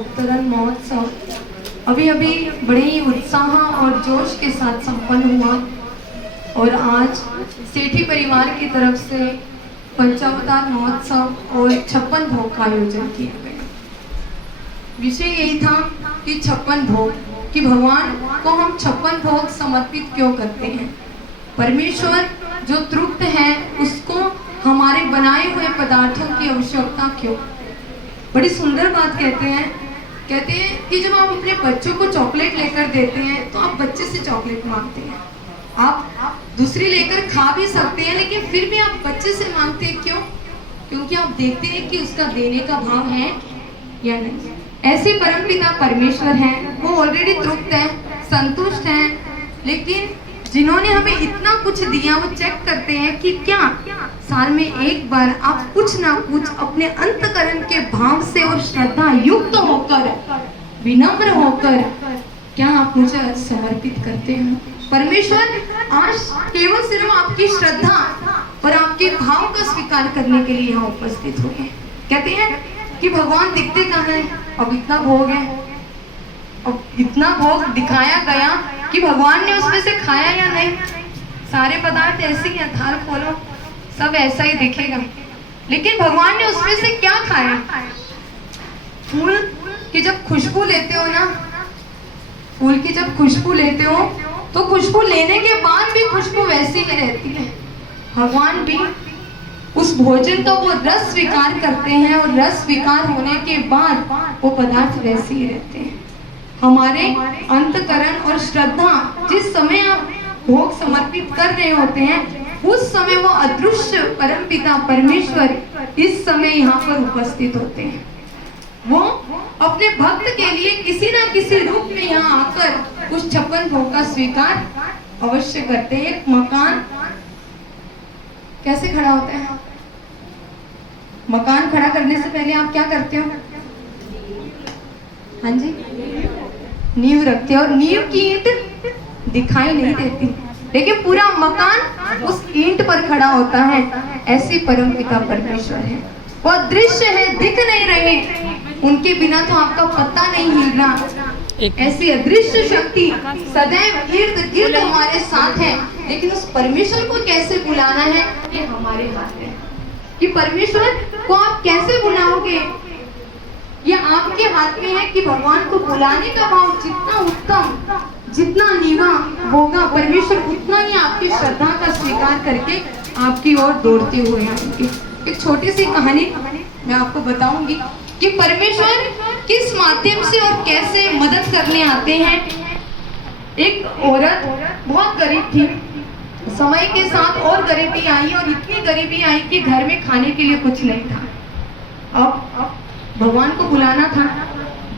भक्तरंग महोत्सव अभी अभी बड़े ही उत्साह और जोश के साथ संपन्न हुआ और आज सेठी परिवार की तरफ से पंचावतार महोत्सव और 56 भोग का आयोजन किया गया। विषय यही था कि 56 भोग, कि भगवान को हम 56 भोग समर्पित क्यों करते हैं। परमेश्वर जो तृप्त है उसको हमारे बनाए हुए पदार्थों की आवश्यकता क्यों। बड़ी सुंदर बात कहते हैं कि जब आप अपने बच्चों को चॉकलेट लेकर देते हैं तो आप बच्चे से चॉकलेट मांगते हैं, आप दूसरी लेकर खा भी सकते हैं, लेकिन फिर भी आप बच्चे से मांगते हैं क्यों? क्योंकि आप देखते हैं कि उसका देने का भाव है या नहीं। ऐसे परमपिता परमेश्वर हैं, वो ऑलरेडी तृप्त है, संतुष्ट हैं, लेकिन जिन्होंने हमें इतना कुछ दिया वो चेक करते हैं कि क्या साल में एक बार आप कुछ ना कुछ अपने अंतकरण के भाव से और श्रद्धा युक्त होकर, विनम्र होकर, क्या आप मुझे समर्पित करते हैं। परमेश्वर आज केवल सिर्फ आपकी श्रद्धा और आपके भाव का स्वीकार करने के लिए यहाँ उपस्थित हुए। कहते हैं कि भगवान दिखते कहाँ हैं, अब इतना भोग है, अब इतना भोग दिखाया गया कि भगवान ने उसमें से खाया या नहीं। सारे पदार्थ ऐसे ही हैं, थाल खोलो सब ऐसा ही दिखेगा, लेकिन भगवान ने उसमें से क्या खाया। फूल की जब खुशबू लेते हो ना, फूल की जब खुशबू लेते हो तो खुशबू लेने के बाद भी खुशबू वैसी ही रहती है। भगवान भी उस भोजन का वो रस स्वीकार करते हैं और रस स्वीकार होने के बाद वो पदार्थ वैसे ही रहते हैं। हमारे अंतकरण और श्रद्धा जिस समय आप भोग समर्पित कर रहे होते हैं उस समय वो अदृश्य परमपिता परमेश्वर इस समय यहाँ पर उपस्थित होते हैं। वो अपने भक्त के लिए किसी ना किसी रूप में यहाँ आकर उस 56 भोग का स्वीकार अवश्य करते हैं। एक मकान कैसे खड़ा होता है? मकान खड़ा करने से पहले आप क्या करते हो? हाँ जी, नींव रखते हो। और नींव की ईंट दिखाई नहीं देती, लेकिन पूरा मकान उस ईंट पर खड़ा होता है। ऐसे परमपिता परमेश्वर है, वो दृश्य है, दिख नहीं रहे, उनके बिना तो आपका पत्ता नहीं हिल रहा। ऐसी अदृश्य शक्ति सदैव इर्द गिर्द हमारे साथ है, लेकिन उस परमेश्वर को कैसे बुलाना है ये हमारे हाथ है। कि परमेश्वर को आप कैसे बुलाओगे ये आपके हाथ में है। कि भगवान को बुलाने का भाव जितना उत्तम, जितना नीवा होगा, परमेश्वर उतना ही आपकी श्रद्धा का स्वीकार करके आपकी ओर दौड़ते हुए आएंगे। एक छोटी सी कहानी मैं आपको बताऊंगी कि परमेश्वर किस माध्यम से और कैसे मदद करने आते हैं। एक औरत बहुत गरीब थी, समय के साथ और गरीबी आई और इतनी गरीबी आई कि घर में खाने के लिए कुछ नहीं था। अब भगवान को बुलाना था।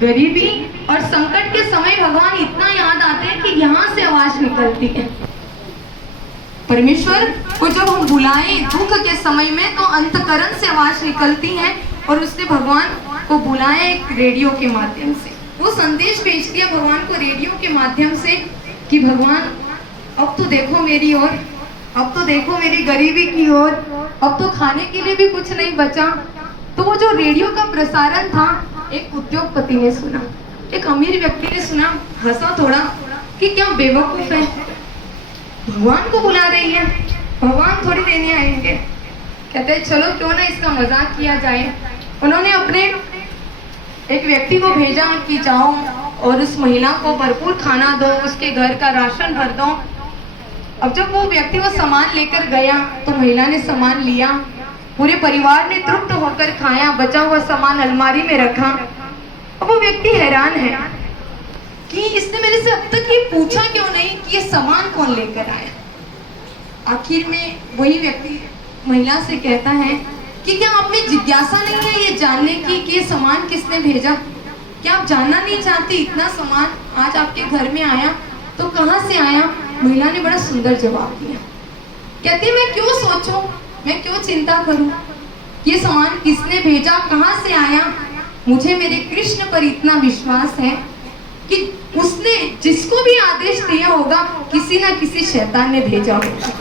गरीबी और संकट के समय भगवान इतना याद आते हैं कि यहाँ से आवाज निकलती है। परमेश्वर को जब हम बुलाएं दुख के समय में तो अंतकरण से आवाज निकलती है और उसने भगवान को बुलाया एक रेडियो के माध्यम से। वो संदेश भेज दिया भगवान को रेडियो के माध्यम से कि भगवान अब तो देखो मेरी ओर, अब तो देखो मेरी गरीबी की ओर, अब तो खाने के लिए भी कुछ नहीं बचा। तो वो जो रेडियो का प्रसारण था एक उद्योगपति ने सुना, एक अमीर व्यक्ति ने सुना, हंसा थोड़ा कि क्या बेवकूफ है, भगवान को बुला रही है, भगवान थोड़ी देने आएंगे। कहते हैं चलो क्यों ना इसका मजाक किया जाए। उन्होंने अपने एक व्यक्ति को भेजा कि जाओ और उस महिला को भरपूर खाना दो, उसके घर का राशन भर दो। अब जब वो व्यक्ति वो सामान लेकर गया तो महिला ने सामान लिया, पूरे परिवार ने तृप्त होकर खाया, बचा हुआ सामान अलमारी में रखा। अब वो व्यक्ति हैरान है कि इसने मेरे से अब तक ये पूछा क्यों नहीं कि ये सामान कौन लेकर आया। आखिर में वही व्यक्ति महिला से कहता है कि क्या आप में जिज्ञासा नहीं है ये जानने की कि ये सामान किसने भेजा? क्या आप जानना नहीं चाहती इतना सामान आज आपके घर में आया तो कहाँ से आया? महिला ने बड़ा सुंदर जवाब दिया। कहती मैं क्यों सोचूं, मैं क्यों चिंता करूं, ये सामान किसने भेजा, कहाँ से आया? मुझे मेरे कृष्ण पर इतना विश्वास है कि उसने जिसको भी आदेश दिया होगा किसी ना किसी शैतान ने भेजा होगा।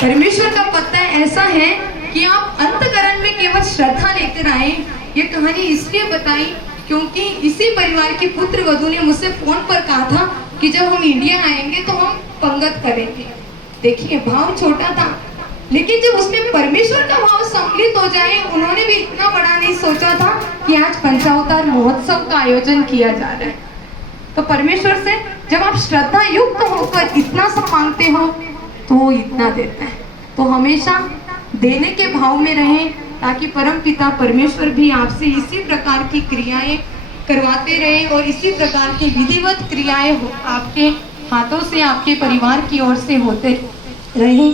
परमेश्वर का पता ऐसा है कि आप अंतकरण में केवल श्रद्धा लेकर आए ये कहानी इसलिए बताई क्योंकि इसी परिवार के पुत्र वधू ने मुझसे फोन पर कहा था कि जब हम इंडिया आएंगे तो हम पंगत करेंगे। देखिए भाव छोटा था, लेकिन जब उसमें परमेश्वर का भाव सम्मिलित हो जाए, उन्होंने भी इतना बड़ा नहीं सोचा था कि आज पंचावतार महोत्सव का आयोजन किया जा रहा है। तो परमेश्वर से जब आप श्रद्धा युक्त होकर इतना सा मांगते हो तो वो इतना देता है। तो हमेशा देने के भाव में रहें, ताकि परम पिता परमेश्वर भी आपसे इसी प्रकार की क्रियाएं करवाते रहे और इसी प्रकार की विधिवत क्रियाएं आपके हाथों से, आपके परिवार की ओर से होते रहे।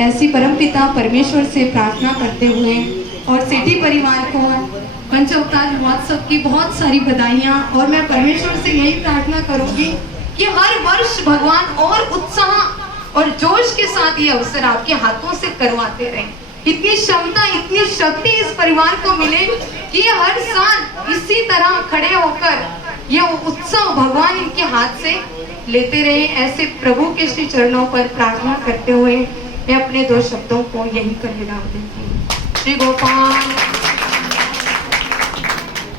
ऐसी परम पिता परमेश्वर से प्रार्थना करते हुए और सेठी परिवार को पंचावतार महोत्सव की बहुत सारी बधाइयाँ, और मैं परमेश्वर से यही प्रार्थना करूंगी कि हर वर्ष भगवान और उत्साह और जोश के साथ ये अवसर आपके हाथों से करवाते रहें। इतनी क्षमता, इतनी शक्ति इस परिवार को मिले कि ये हर साल इसी तरह खड़े होकर ये उत्सव भगवान इनके हाथ से लेते रहे। ऐसे प्रभु के श्री चरणों पर प्रार्थना करते हुए मैं अपने 2 शब्दों को यहीं पर विराम देती हूँ। श्री गोपाल।